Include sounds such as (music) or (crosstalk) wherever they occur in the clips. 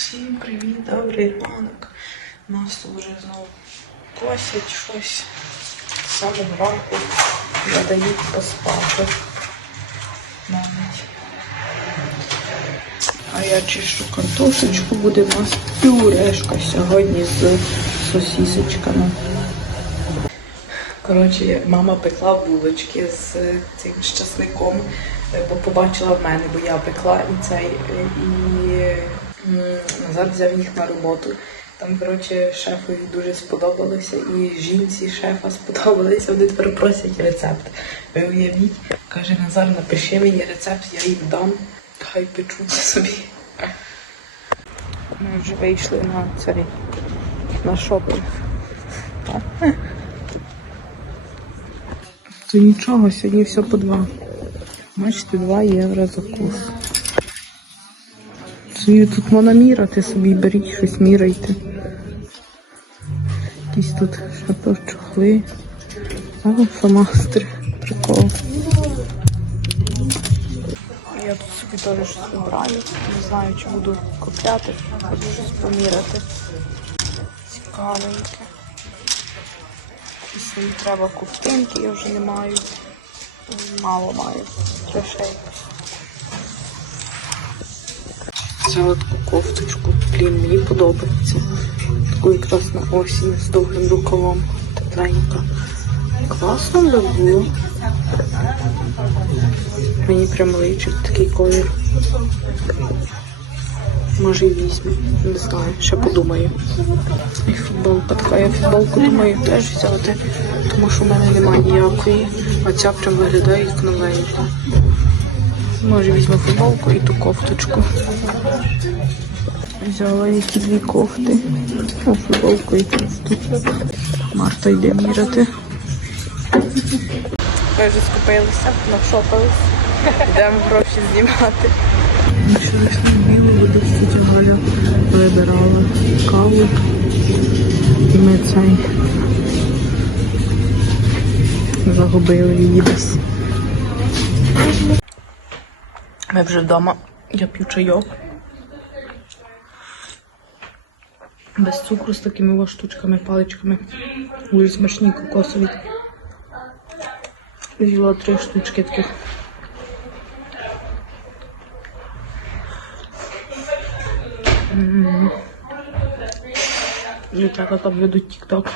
Всім привіт, добрий ранок. Нас вже знову косять щось. Самого ранку не дають поспати. Навіть. А я чищу картошечку, буде у нас пюрешка сьогодні з сосісочками. Коротше, мама пекла булочки з цим щасником, е, бо побачила в мене, бо я пекла і цей, е, і м, назад взяв їх на роботу. Там, коротше, шефові дуже сподобалося, і жінці шефа сподобалося. Вони тепер просять рецепт. Ви уявіть, каже Назар, напиши мені рецепт, я їм дам, хай печуть собі. Ми вже вийшли на цей на шопінг. То нічого, сьогодні все по два. Бачите, 2 євро за курс. Собі тут можна міряти собі, беріть щось міряйте. Якісь тут ще то чохли. А фломастери. Прикол. Я тут собі теж щось вибираю. Не знаю, чи буду купляти. Хочу щось поміряти. Цікавеньке. Якісь мені треба ковтинки, я вже не маю. Мало маю. Грошей. Це от таку кофточку. Блін, мені подобається. Таку якраз осінь з довгим рукавом. Тепленька. Класно було. Мені прям личить такий колір. Може і візьму. Не знаю, ще подумаю. І футболка така, я футболку думаю теж взяти, тому що в мене немає ніякої. А ця прям виглядає як новенька. Може візьму футболку і ту кофточку. Взяла які дві кофти. О, футболку і кофту. Марта йде міряти. Ми вже скупилися, нашопились. Йдемо гроші знімати. Що зайшли в білу воду тетя Галя вибирала каву. І ми цей загубили її десь. Ми вже вдома. Я п'ю чайок. Без цукру з такими штучками, паличками. Дуже смачні кокосові. Взяла три штучки таких. М. Дівчата там ведуть тік-ток.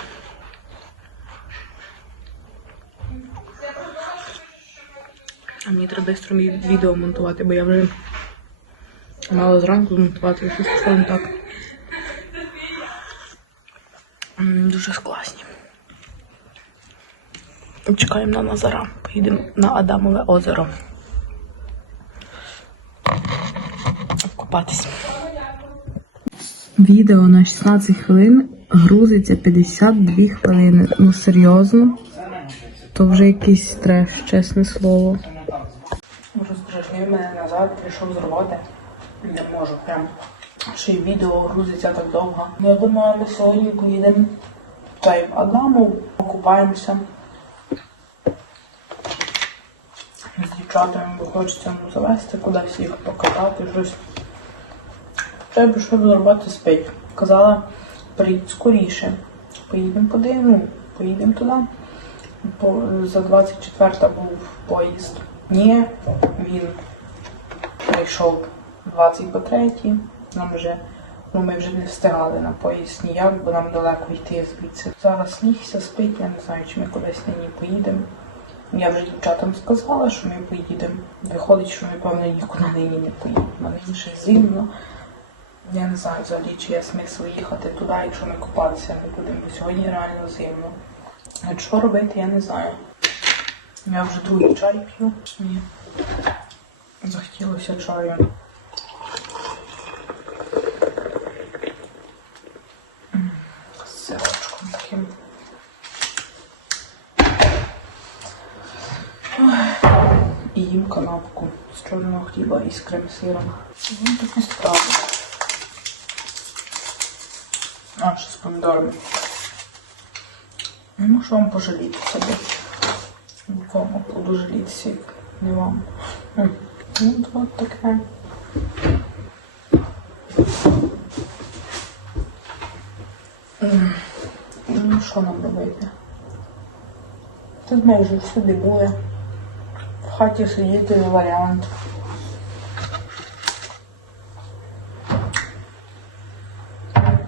Мені треба швидко відео монтувати, бо я вже мала зранку монтувати, щось пішло не так. Дуже класні. Чекаємо на Назара. Поїдемо на Адамове озеро. Купатись. Відео на 16 хвилин грузиться 52 хвилини. Ну серйозно? То вже якийсь треш, чесне слово. Назад, прийшов з роботи. Не можу прям. Ще й відео грузиться так довго. Я думаю, ми сьогодні поїдемо цей в Адаму, покупаємося. З дівчатами, бо хочеться ну, завести кудись їх покатати, щось. Вже пішов з роботи спить. Казала, приїдь скоріше. Поїдемо ну, поїдемо туди. За 24 був поїзд. Ні, він прийшов 20 по 3. Нам вже, ну ми вже не встигали на поїзд ніяк, бо нам далеко йти звідси. Зараз лігся, спить, я не знаю, чи ми кудись нині поїдемо. Я вже дівчатам сказала, що ми поїдемо. Виходить, що ми, певно, нікуди нині не поїдемо. На нині зимно. Я не знаю взагалі, чи є смисл їхати туди, якщо ми купатися не будемо, бо сьогодні реально зимно. Що робити, я не знаю. Я вже другий чай п'ю. Мені захотілося чаю. З сирочком таким. І їм канапку з чорного хліба і з крем-сиром. Ну, таке справа. А, ще з помідорами. Ну, що вам пожаліти собі? Нікому буду жалітися, як не вам. М. Ну, от таке. Ну, що нам робити? Тут ми вже всюди були. В хаті сидіти не варіант.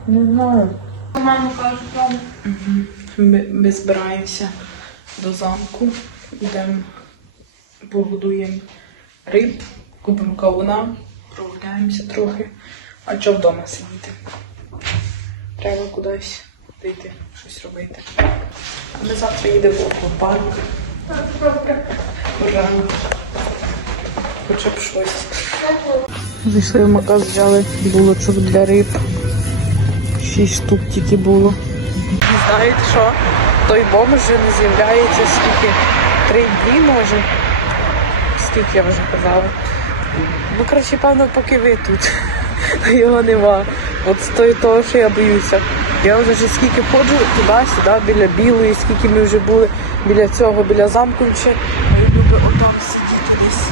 Не знаю. Мама каже, правда. Ми, ми збираємося до замку, йдемо, погодуємо риб, купимо кавуна, прогуляємося трохи. А що вдома сидіти? Треба кудись йти, щось робити. Ми завтра їдемо в аквапарк. Рано. Хоча б щось. Зайшли в магаз, взяли булочок для риб. Шість штук тільки було. Знаєте що? Той бомж вже не з'являється скільки? Три дні може. Скільки я вже казала. Ну, краще, певно, поки ви тут. Його нема. От з того, того, що я боюся. Я вже скільки ходжу туди-сюди, біля білої, скільки ми вже були біля цього, біля замку ще. Він любить отам сидіти десь.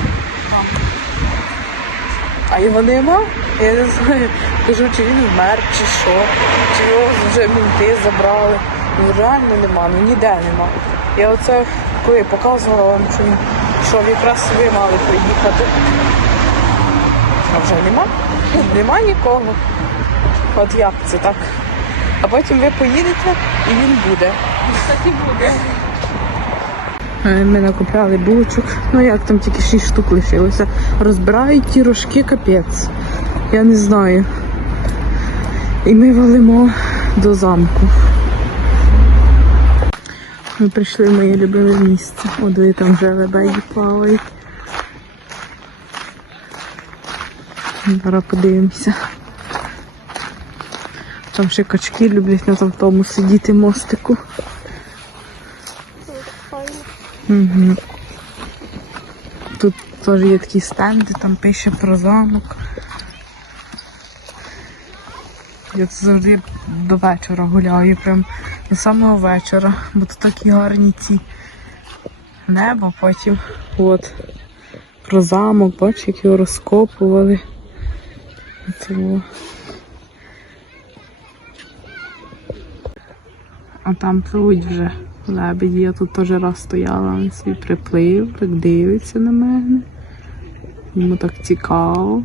А його нема? Я не знаю. Кажу, чи він вмер, чи що, чи його вже мінти забрали. Ну реально нема, ну ніде нема. Я оце коли показувала вам, що він йшов, якраз ви мали приїхати. А вже нема? Нема нікого. От як це так? А потім ви поїдете і він буде. Так і буде. Е, Ми накупляли булочок. Ну як там тільки 6 штук лишилося. Розбирають ті рожки капець. Я не знаю. І ми валимо до замку. Ми прийшли в моє любиме місце. От ви там вже лебеді плавають. Зараз подивимося. Там ще качки люблять на тому сидіти мостику. Угу. Тут теж є такі стенди, там пише про замок. Я завжди до вечора гуляю, прям до самого вечора, бо тут такі гарні ці небо, потім от про замок, бачиш, як його розкопували. Це. А там пливуть вже лебеді. Я тут теж раз стояла, він свій приплив, так дивиться на мене. Йому так цікаво.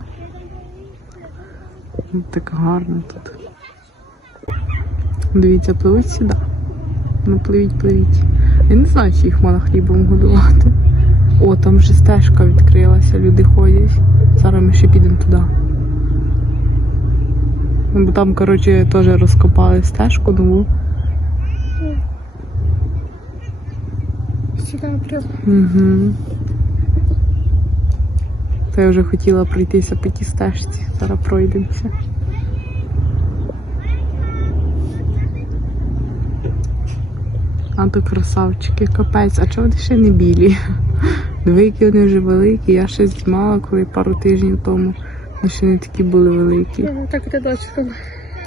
Так гарно тут. Дивіться, пливуть сюди. Ну, пливіть, пливіть. Я не знаю, чи їх можна хлібом годувати. О, там вже стежка відкрилася, люди ходять. Зараз ми ще підемо туди. Ну, Бо там, коротше, теж розкопали стежку, тому. Угу. То я вже хотіла пройтися по тій стежці. Зараз пройдемося. А то красавчики, капець, а чого вони ще не білі? Диви, які вони вже великі. Я ще знімала, коли пару тижнів тому. Вони ще не такі були великі. Так рядочком.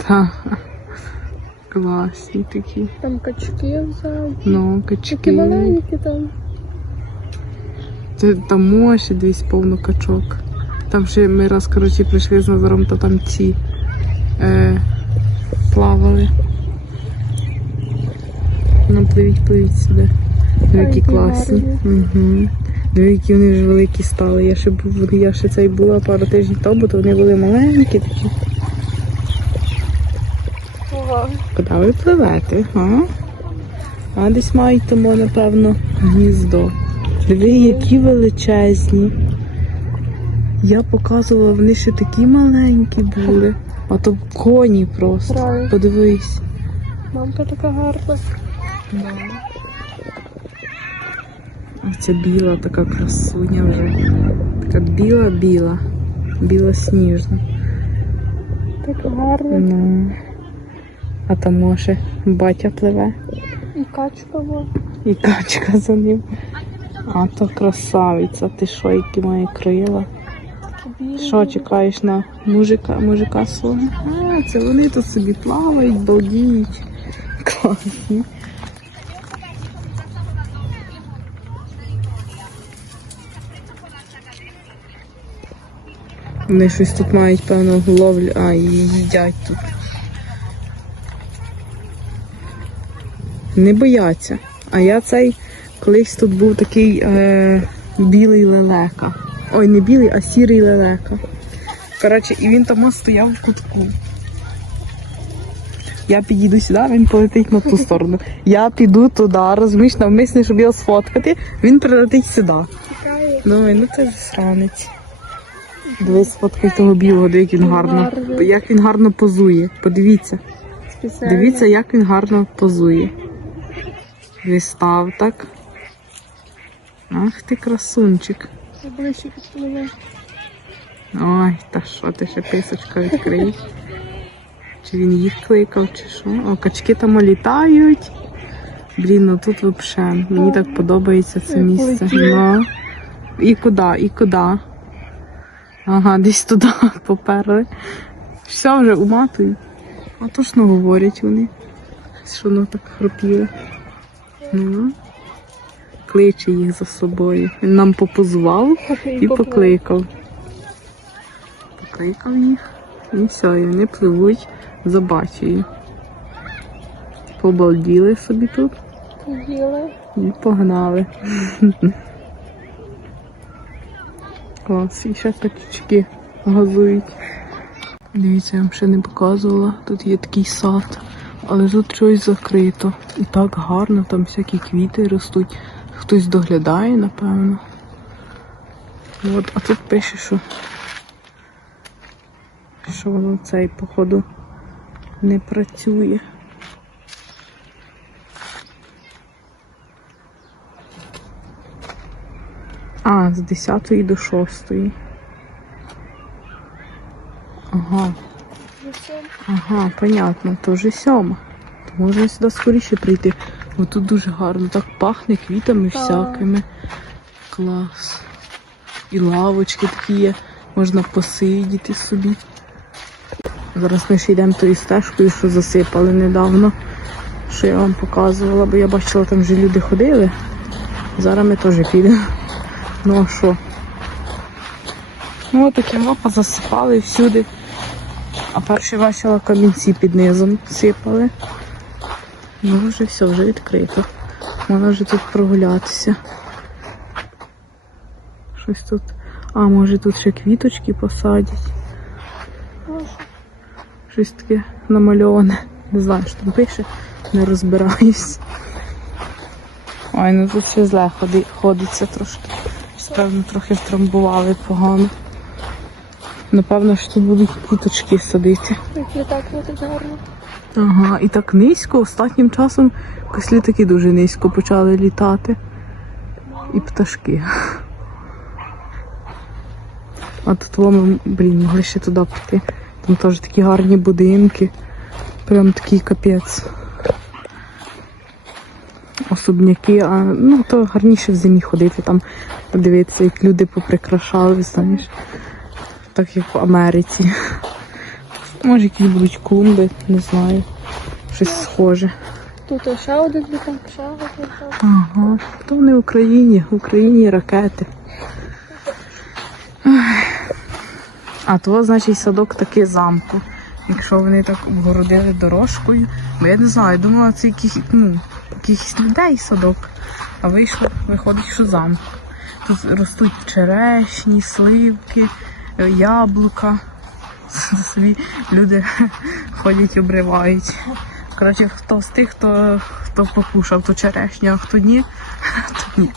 Та. Класні такі. Там качки взяв. Ну, Такі качки. маленькі там. Це там моші десь повно качок. Там ще ми раз, коротше, прийшли з Назаром, то там ці е, плавали. Ну, пливіть, пливіть сюди. Диви, Які класні. Угу. Диви, які вони вже великі стали. Я ще був, я ще цей була пару тижнів тому, то вони були маленькі такі. Ого. Куди ви пливете? А? а десь мають тому, напевно, гніздо. Диви, які величезні. Я показувала, вони ще такі маленькі були. А то коні просто. Правильно. Подивись. Мамка така гарна. Оця біла така красуня вже. Така біла-біла. Біла-сніжна. Так гарна. Ну. А там може батя пливе. І качка була. І качка за ним. А то красавиця, ти що, які має крила? Що чекаєш на мужика, мужика свого? А, це вони тут собі плавають, балдіють. Класні. Вони щось тут мають, певно, ловлю, а і їдять тут. Не бояться. А я цей колись тут був такий е, білий лелека. Ой, не білий, а сірий лелека. Коротше, і він там стояв в кутку. Я підійду сюди, він полетить на ту сторону. Я піду туди, розумієш, навмисне, щоб його сфоткати, він прилетить сюди. Думаю, ну це засранець. Дивись, сфоткай того білого, де як він гарно. Як він гарно позує. Подивіться. Дивіться, як він гарно позує. Вистав так. Ах ти красунчик. Ближче підпливе. Ой, та що ти ще писочка відкриєш? Чи він їх кликав, чи що? О, качки там літають. Блін, ну тут взагалі. Мені так подобається це місце. Ну. І куди, і куди? Ага, десь туди (laughs) поперли. Все вже уматують. А то ж ну говорять вони. Що воно так хропіло. Ну. Кличе їх за собою. Він нам попозував і покликав. Покликав їх. І все, і вони пливуть за бачею. Побалділи собі тут і погнали. (laughs) Клас, і ще качки газують. Дивіться, я вам ще не показувала. Тут є такий сад, але тут щось закрито. І так гарно, там всякі квіти ростуть. Хтось доглядає, напевно. От, а тут пише, що, що воно цей, походу, не працює. А, з 10 до 6. Ага, ага, понятно, то вже сьома. То можна сюди скоріше прийти. Бо тут дуже гарно, так пахне квітами Так. всякими. Клас. І лавочки такі є, можна посидіти собі. Зараз ми ще йдемо тою стежкою, що засипали недавно, що я вам показувала, бо я бачила, там вже люди ходили. Зараз ми теж підемо. Ну а що? Ну таке лапа засипали всюди. А перший бачила камінці під низом сипали. Ну вже все, вже відкрито. Можна вже тут прогулятися. Щось тут. А, може тут ще квіточки посадять. Щось таке намальоване. Не знаю, що там пише, не розбираюсь. Ой, ну тут все зле ходи, ходиться трошки. Певно, трохи втрамбували погано. Напевно, що тут будуть квіточки садити. Літак летить гарно. Ага, і так низько, останнім часом якось літаки дуже низько почали літати. І пташки. А тут воно, блін, могли ще туди піти. Там теж такі гарні будинки. Прям такий капець. Особняки, а ну то гарніше в зимі ходити, там подивитися, як люди поприкрашали, знаєш. Так як в Америці. Може якісь будуть клумби, не знаю. Щось схоже. Тут ще один літак, ще один. Ага. То вони в Україні, в Україні ракети. А то, значить, садок такий замку. Якщо вони так обгородили дорожкою. Бо я не знаю, думала, це якийсь, ну, якийсь людей садок. А вийшло, виходить, що замок. Тут ростуть черешні, сливки, е, яблука. (laughs) Собі люди (laughs) ходять, обривають. Коротше, хто з тих, хто, хто покушав, то черешня, а хто ні, (laughs) то ні.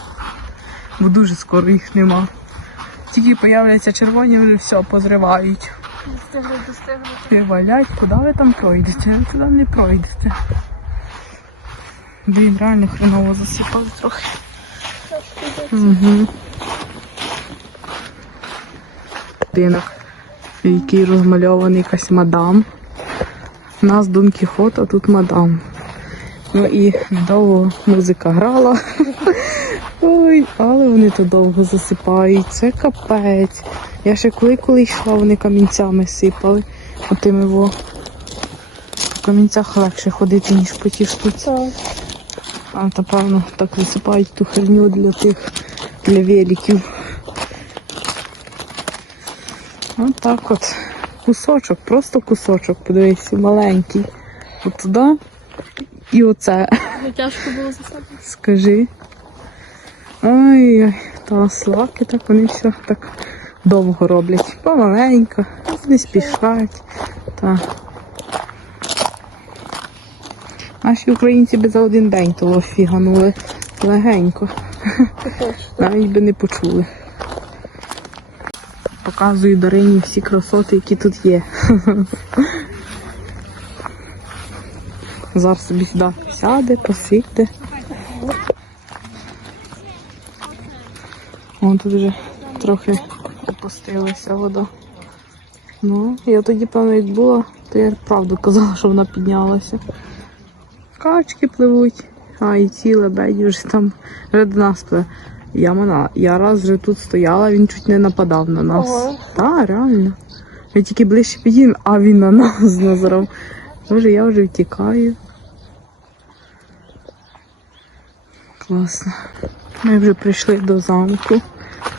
Бо дуже скоро їх нема. Тільки появляться червоні, вже все позривають. Достигли, достигли. І валять, куди ви там пройдете? Ви туди не пройдете. Блін, реально хреново засипали трохи. Угу. Будинок, який розмальований якась мадам. У нас Дон Кіхот, а тут мадам. Ну і недовго музика грала. (laughs) Ой, але вони то довго засипають. Це капець. Я ще коли коли йшла, вони камінцями сипали. Отими во. По камінцях легше ходити, ніж по тій штуці. А напевно так висипають ту херню для тих для великів. От так от. Кусочок, просто кусочок, подивися, маленький. От туди І оце. Не тяжко було засадити. Скажи. Ой, ой, та слаки так вони все так довго роблять. Помаленько, не спішать. Та. Наші українці би за один день того фіганули легенько. Навіть би не почули. Показую Дарині всі красоти, які тут є. Зараз собі сюди сяде, посидьте. Вон тут вже трохи опустилася вода. Ну, я тоді, певно, як була, то я правду казала, що вона піднялася. Качки пливуть, а і ці лебеді вже там вже до нас пливе. Я мана, я раз вже тут стояла, він чуть не нападав на нас. Ого. Так, реально. Я тільки ближче підійм, а він на нас назирав. Боже, я вже втікаю. Класно. Ми вже прийшли до замку.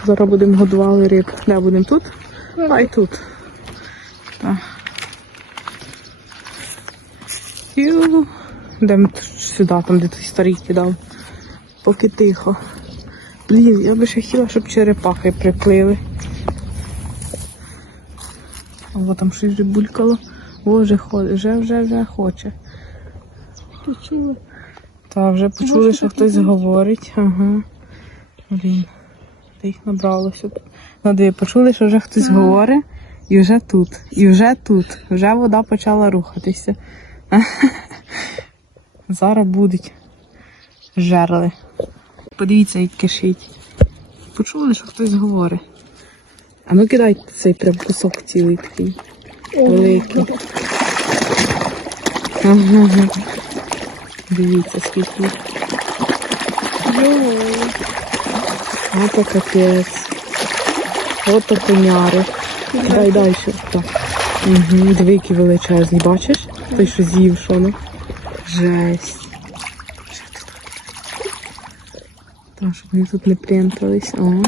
Зараз будемо годували риб. Де будемо тут? А й тут. Так. Ю. Йдемо сюди, там, де той старий кидав. Поки тихо. Блін, я би ще хотіла, щоб черепахи приплили. О, там щось вже булькало. О, вже ходить, вже, вже, вже хоче. Почули. Та вже почули, що хтось говорить. Ага. Блін. Та їх набралося тут. Ну, диви, почули, що вже хтось говорить, і вже тут. І вже тут. Вже вода почала рухатися. (laughs) Зараз будуть жерли. Подивіться, як кишить. Почули, що хтось говорить. А ну кидайте цей прям кусок цілий такий. Великий. Дивіться, скільки. Ото капець. Ото коняри. Дай. Так. Угу, диви, який величезний, бачиш? Той, що з'їв, що ну. Жесть. Так, щоб вони тут не плентались. О.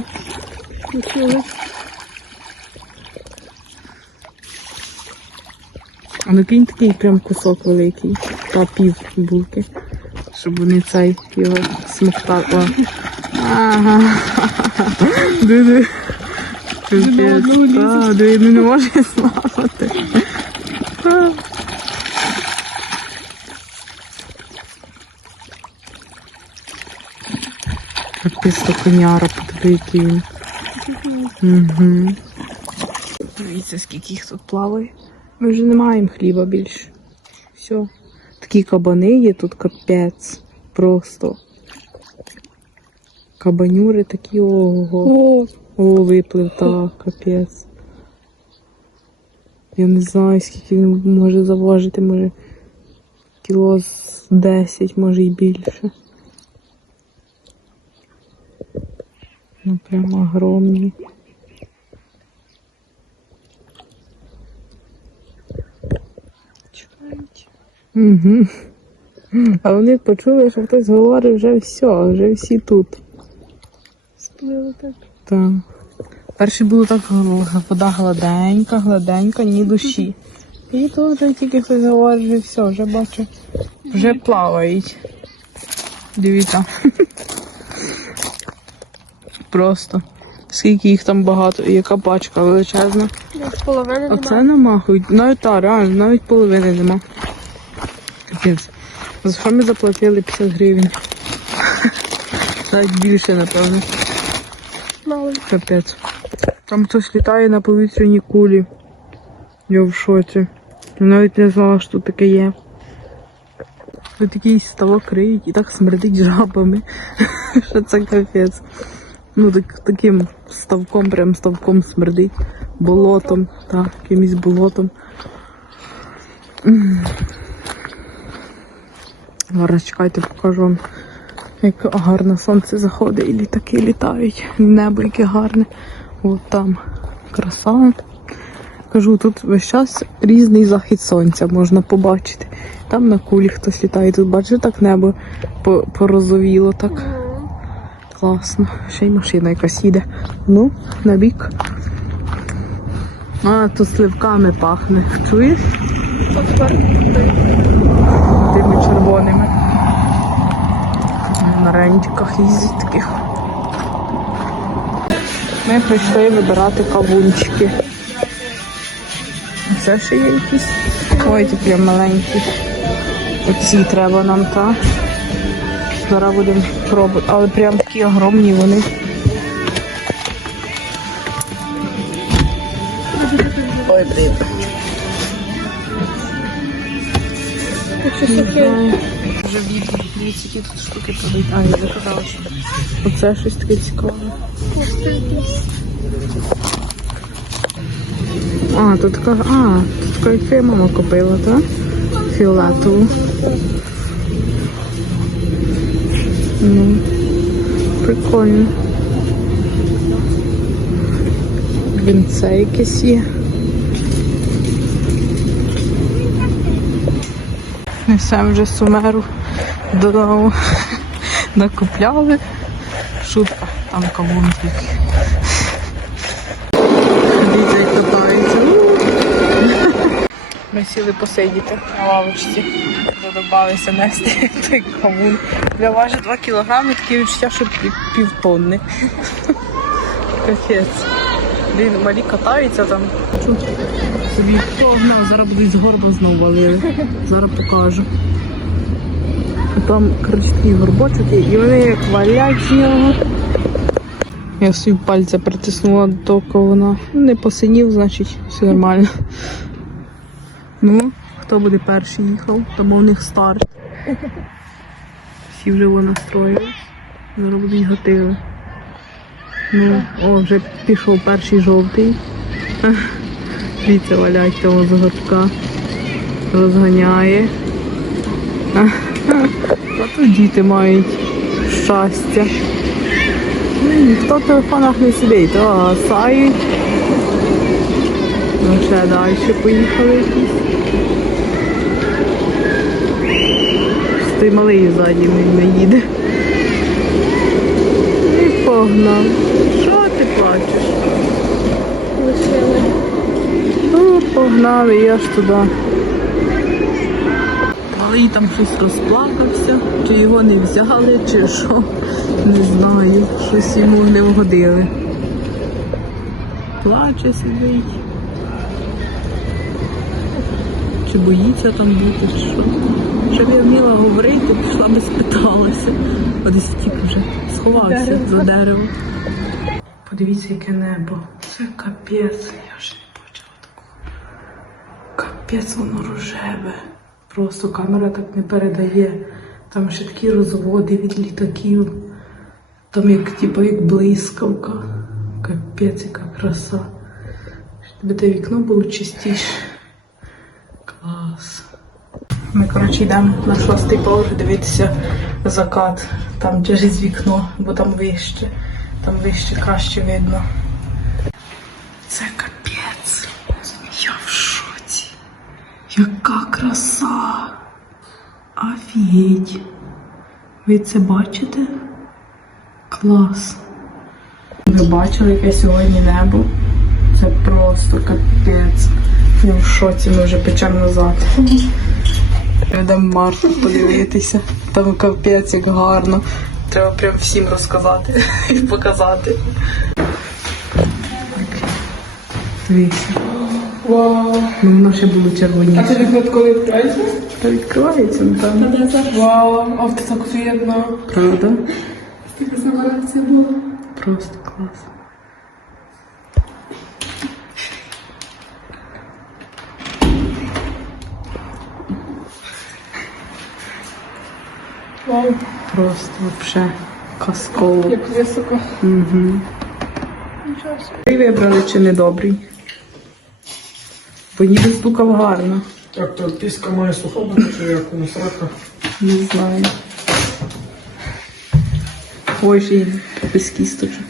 А ну кинь такий прям кусок великий. Та пів булки. Щоб вони цей його смоктали. Ага. Диви. Капець. Диви, не може (laughs) славати. А. Капець то коняра, який він. Угу. Дивіться, скільки їх тут плаває. Ми вже не маємо хліба більше. Все. Такі кабани є тут капець. Просто. Кабанюри такі ого. О, О, виплив, так, капець. Я не знаю, скільки він може заважити, може кіло з 10, може і більше. Ну прямо огромні. чекають. Угу. А вони почули, що хтось говорить, вже все, вже всі тут. Сплили так. Так. Перше було так вода гладенька, гладенька, ні душі. І тут вже тільки хтось говорить, вже все, вже бачу, вже плавають. Дивіться. (laughs) Просто. Скільки їх там багато, і яка пачка величезна. Половини Оце нема, хоч навіть та, реально, навіть половини нема. Капець. За що ми заплатили 50 гривень? (laughs) Навіть більше, напевно. Мало. Капець. Там хтось літає на повітряній кулі. Я в шоці. Я навіть не знала, що таке є. Тут такий ставок криють і так смердить жабами. (laughs) Що це капець. Ну так, таким ставком, прям ставком смердить. Болотом, так, якимось болотом. Зараз чекайте, покажу вам, як гарно сонце заходить і літаки літають. Небо яке гарне. От там краса. Кажу, тут весь час різний захід сонця можна побачити. Там на кулі хтось літає. Тут бачите, так небо порозовіло так. Класно. Ще й машина якась їде. Ну, на бік. А, тут сливками пахне. Чуєш? тепер Тими червоними. каренчиках їздять таких. Ми прийшли вибирати кавунчики. Це ще є якісь. Ой, ті прям маленькі. Оці треба нам, та. Зараз будемо пробувати. Але прям такі огромні вони. Ой, блін. Вже відео, дивіться, які тут штуки продають. А, я заказала. Оце щось таке цікаве. А, тут така, а, тут така яка я мама купила, так? Фіолетову. Ну, прикольно. Вінце якесь є. Несемо вже сумеру додому. Накупляли. Шутка, там кавунки. Дивіться, як. Ми сіли посидіти на лавочці. Додобалися нести (laughs) той кавун. Для важить 2 кілограми, таке відчуття, що півтонни. (laughs) Капець. Блін, малі катаються там. Чу, Собі погнав, зараз будуть з горба знову валили. Зараз покажу. Там, коротше, горбочок і вони як валять з. Я свій пальця притиснула до того кавуна. Не посинів, значить, все нормально. Ну, хто буде перший їхав, тому у них старт. Всі вже настроїлись. Зараз будуть готили. Ну, о, вже пішов перший жовтий. (laughs) Дивіться, валять того з. Розганяє. (laughs) А тут діти мають щастя. Ну, Ніхто в телефонах не сидить, то гасають. Ну, ще далі поїхали Той малий ззаді він не їде. І погнав. Що ти плачеш? Лишили. Ну, погнали, я ж туди. Малий там щось розплакався, чи його не взяли, чи що. Не знаю. Щось йому не вгодили. Плаче сидить. Чи боїться там бути, чи що. Щоб я вміла говорити, пішла би спиталася. От десь втік вже сховався Дерево. за дерево. Подивіться, яке небо. Це капець. Я вже не бачила такого. Капець воно рожеве. Просто камера так не передає. Там ще такі розводи від літаків. Там як типу як блискавка. Капець, яка краса. Щоб те вікно було чистіше. Клас. Ми, коротше, йдемо на шостий поверх дивитися закат. Там через вікно, бо там вище. Там вище краще видно. Це капець. Я в шоці. Яка краса. Офігеть. Ви це бачите? Клас. Ви бачили, яке сьогодні небо? Це просто капець. Я в шоці, ми вже печемо назад. Йдемо Маршу подивитися. Там капець як гарно. Треба прям всім розказати (laughs) і показати. Дивіться. Вау. Ну, воно ще було червоніше. А це вікно коли відкриється? Та відкривається, напевно. Вау, а це так видно. Правда? Сама реакція була. Просто клас. Вау, Просто вообще казково. як високо. Угу. Ви вибрали чи не добрий? Бо ніби стукав гарно. Так, то піска має суха бути, чи як у срака? Не знаю. Ой, ще й без кісточок.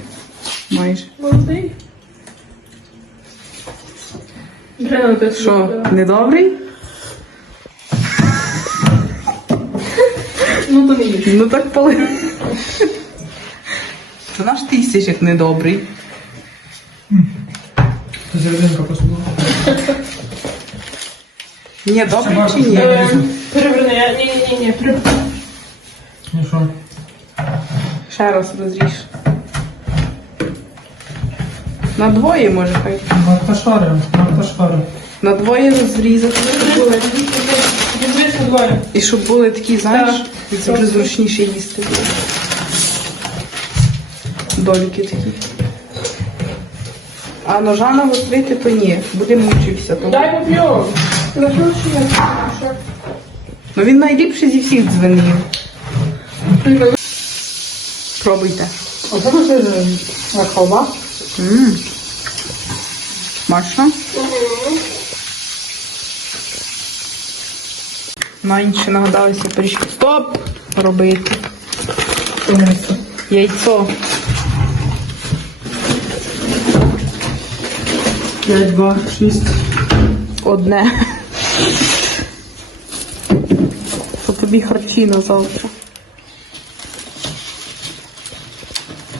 Майже. Молодий. Що, недобрий? Ну не. Ну так поли. Це наш ти як недобрий. Серединка посунула. Ні, добрий чи ні? Е, Переверни, я- ні, ні, ні, ні, переверни. Ну що? Ще раз розріж. На двоє може хай. Марта шарим. На двоє розрізати. щоб були. Візьми двоє. І щоб були такі, знаєш, і це вже зручніше їсти. буде. Дольки такі. А ножа нагострити то ні, буде мучився. То... Дай поп'ю. Ну він найліпший зі всіх дзвонів. Пробуйте. Оце буде халва? Ммм. Смачно? Менше нагадалися пиріжки. Стоп! Робити. Яйцо. П'ять, два, шість. Одне. Це тобі харчі на завтра.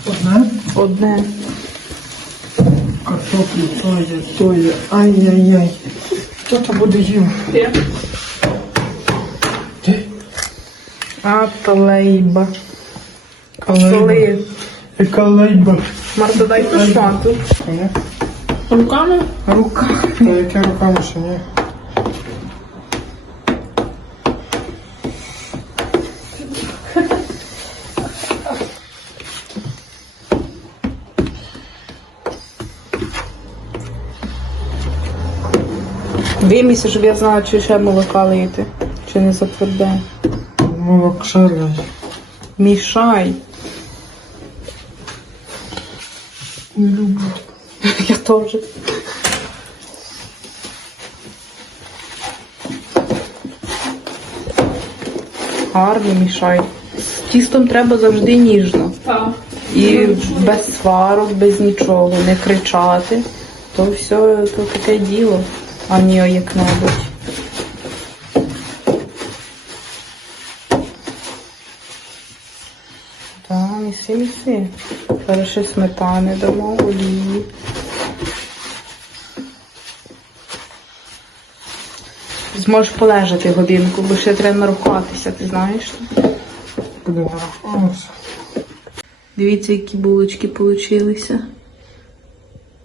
Одне. Одне. Картоплю, то є, то є. Ай-яй-яй. Хто то буде їв? Ти? Ти? А, талейба. Калейба. Соли. Яка лейба? Марта, дай тушмату. Руками? Рука. Та яке руками ще ні? Вимійся, щоб я знала, чи ще молока лити, чи не затверде. Шарляй. Мішай. Не люблю. (laughs) Я теж. Гарно мішай. З тістом треба завжди ніжно. Так. І без сварок, без нічого, не кричати. То все то таке діло, а не як-небудь. Так, міси, міси. Зараз ще сметани дамо, олії. Зможеш полежати годинку, бо ще треба нарухатися, ти знаєш? Буде нарахувався. Дивіться, які булочки получилися.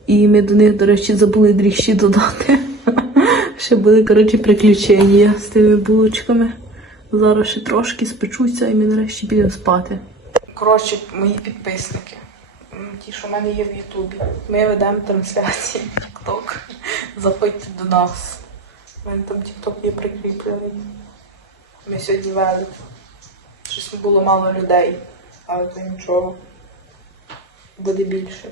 І ми до них, до речі, забули дріжджі додати. (laughs) Ще були, коротше, приключення з тими булочками. Зараз ще трошки спечуться і ми нарешті підемо спати. Коротше, мої підписники. Ті, що в мене є в Ютубі. Ми ведемо трансляції в Тікток. Заходьте до нас. У мене там тікток є прикріплений. Ми сьогодні вели. Щось було мало людей, але то нічого. Буде більше.